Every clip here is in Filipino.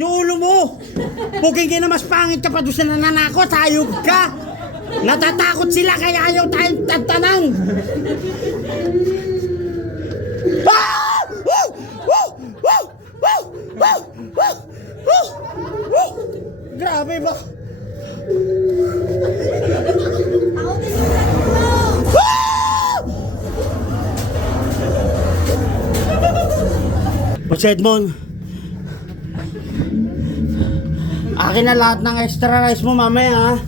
Yung ulo mo! Buging na mas pangit ka pa doon sa nananakot, hayop ka! Natatakot sila kaya ayaw tayong tatanang! Ah! Woo! Woo! Woo! Woo! Woo! Woo! Woo! Woo! Grabe ba? Ako din yung tatlo. Boss Edmond, akin na lahat ng extra rice mo mamaya ha.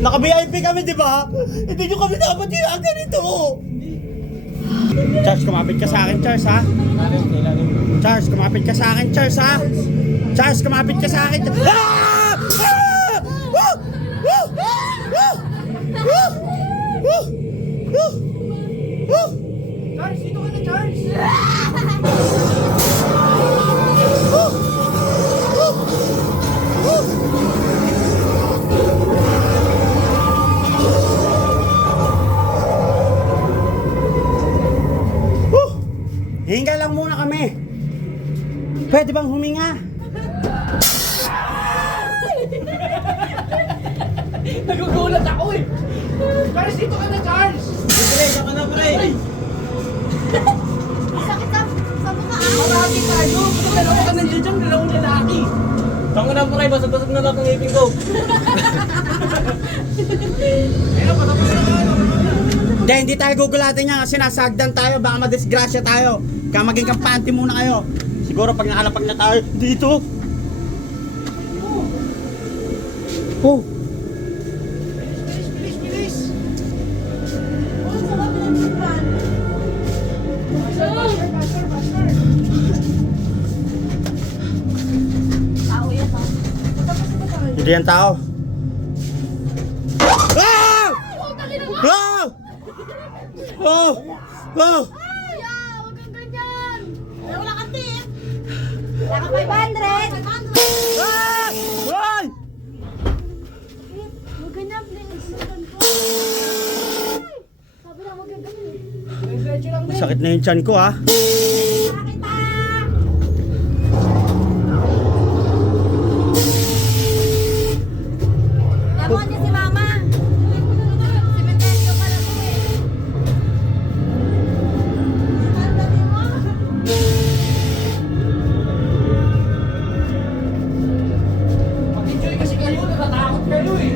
Naka-VIP kami, di ba? Hindi nyo kami dapat yung ganito. Charles, kumapit ka sa akin, Charles, ha? Charles, kumapit ka sa akin, Charles, ha? Charles, kumapit ka sa akin. Ah! Ah! Woo! Woo! Woo! Woo! Woo! Woo! Woo! Charles, dito ka na, Charles! Woo! Woo! Woo! Hinga lang muna kami. Pwede bang huminga? Nagugulat ako eh! Charles, dito ka na, Charles! Pre, ka na, pre! Sakit sa mukha. Marami tayo! Kung dalawa ka nandiyan dyan, dalawang lalaki! Tanga na, pre, basag-basag na lahat ng ngipin ko. Ayun, patapos na tayo! Hindi tayo gugulatin niya kasi nasagdan tayo. Baka madisgrasya tayo. Kaya maging kampante muna kayo. Siguro pag nakalapag na tayo dito. Oh. Bilis, bilis! Oh, sarap ng chipan. Faster! Tao yan, ha? Patapos na tayo! Hindi yan tao. Ah! Ah! Oh! Oh! Ay, huwag kang ganyan. Wala kang tip. Wala kang 500. 500. Ah! Hoy! Huwag ganyan, please. Sabi na, huwag kang ganyan. Diretso lang din! Sakit na yung tiyan ko, ha. Bakit pa? Tama niya si Mama. Simenteryo pala ko eh. Ang dami mo. Mag-enjoy kasi kayo, natatakot kayo eh!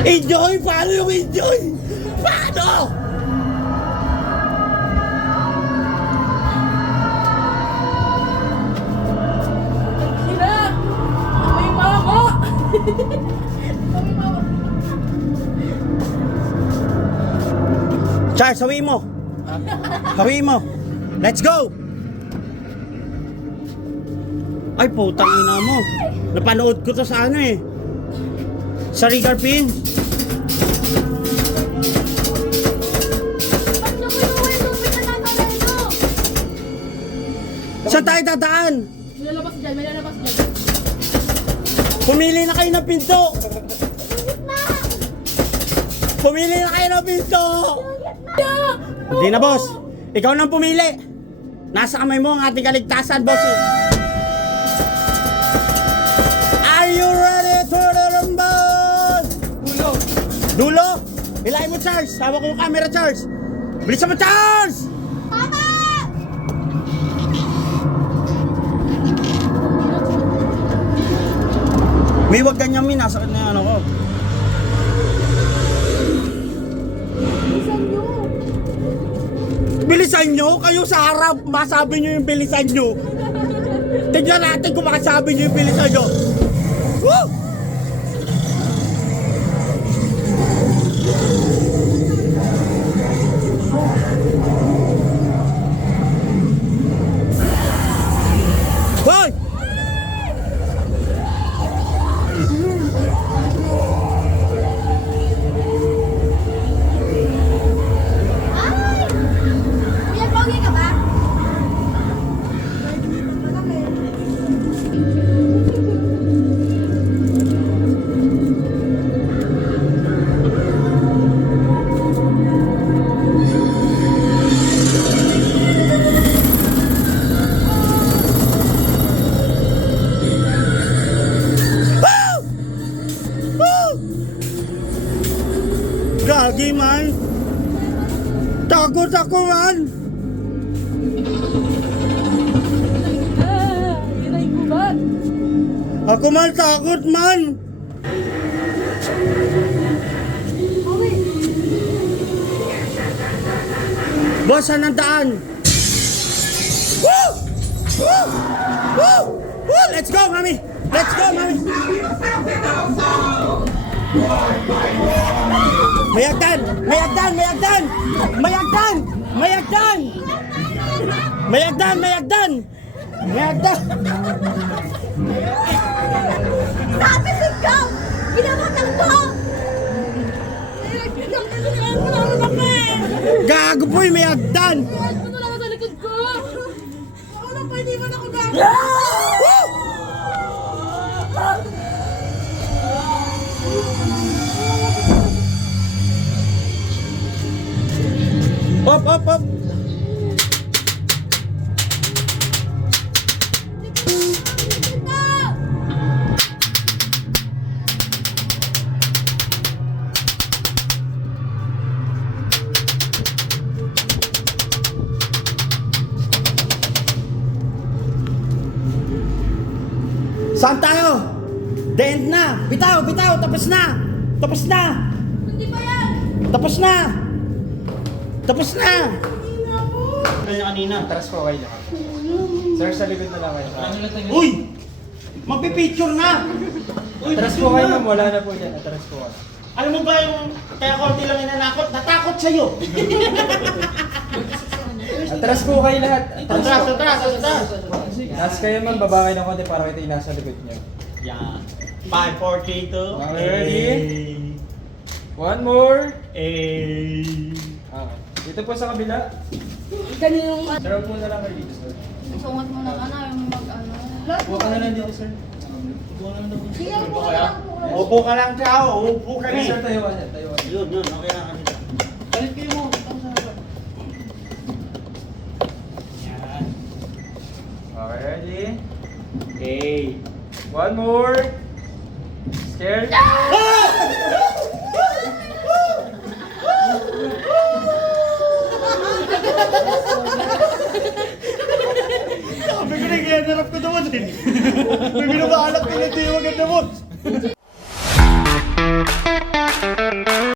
Enjoy! Paano yung enjoy? Paano? Sila! May mama! May mama! Charles, hawi mo. Hawi mo. Let's go! Ay, putang ina mo. Napanood ko to sa ano eh. Sa Rigar Pin. Ba't niyo kinuha yung tubig na nakareno? Saan tayo dadaan? May lalabas dyan! Pumili na kayo ng pinto. Pumili na kayo ng pinto. Hindi na, boss. Ikaw nang pumili. Nasa kamay mo ang ating kaligtasan, boss. Are you ready for the rumble? Ulo! Dulo. Hilahin mo, Charles. Hawak ko yung camera, Charles. Bilisan mo, Charles! Mama! May wag ganyan, Min. Nasakit na yung ano ko. Bilisan niyo. Bilisan nyo? Kayo sa harap, masabi nyo yung bilisan nyo. Tignan natin kung makasabi nyo yung bilisan nyo. Woo! Hoy! Ay! Kuya, pogi ka ba? Takot ako man! Hinay ko ba? Ako man takot man! Boss, saan ang daan? Woo! Woo! Woo! Woo! Let's go, mami! Let's go, mami! Mayagdan! Mayagdan! Mayagdan! Mayagdan! Mayagdan! Mayagdan! Mayagdan! Mayagdan! Sabi sigaw! Ginamatan ko! Ginamatan ko lang eh! Gago po yung mayagdan! Ano lang sa likod ko? Ako lang pa, hindi man ako gago! Woo! Up, up, up! Saan tayo? The end na! Bitaw! Bitaw! Tapos na! Tapos na! Hindi pa yan! Tapos na! Tapos na! Kanya kanina. Atras po kayo. Sir, sa likod na lang kayo. Uy! Magpipicture na! Atras po kayo ma'am. Wala na po dyan. Atras po kayo. Alam mo ba yung kaya konti lang inanakot? Natakot sa'yo! Atras po kayo lahat. Atras, po. atras, atras! Taas kayo ma'am. Baba kayo ng konti para kita yung nasa likod nyo. Yan. 5, 4, 3, 2. Okay, ready? One more. Eh. Okay. Dito po sa kabila. Ganun yung... Sir, upo na lang kayo dito, sir. Sungat mo na ano, yung mag-ano. Upo ka na lang dito, sir. Sige, upo ka lang. Upo ka lang, Chao. Upo ka Okay, rin. sir, tayo ka dyan. Tayo ka dyan. Yun, yun. Okay lang kasi. Balik kayo mo. Yan. Okay, ready? Okay. One more. Scared? Sabi ko na, kaya narap ko naman eh. May binabaalak ko na ito yung maganda mo.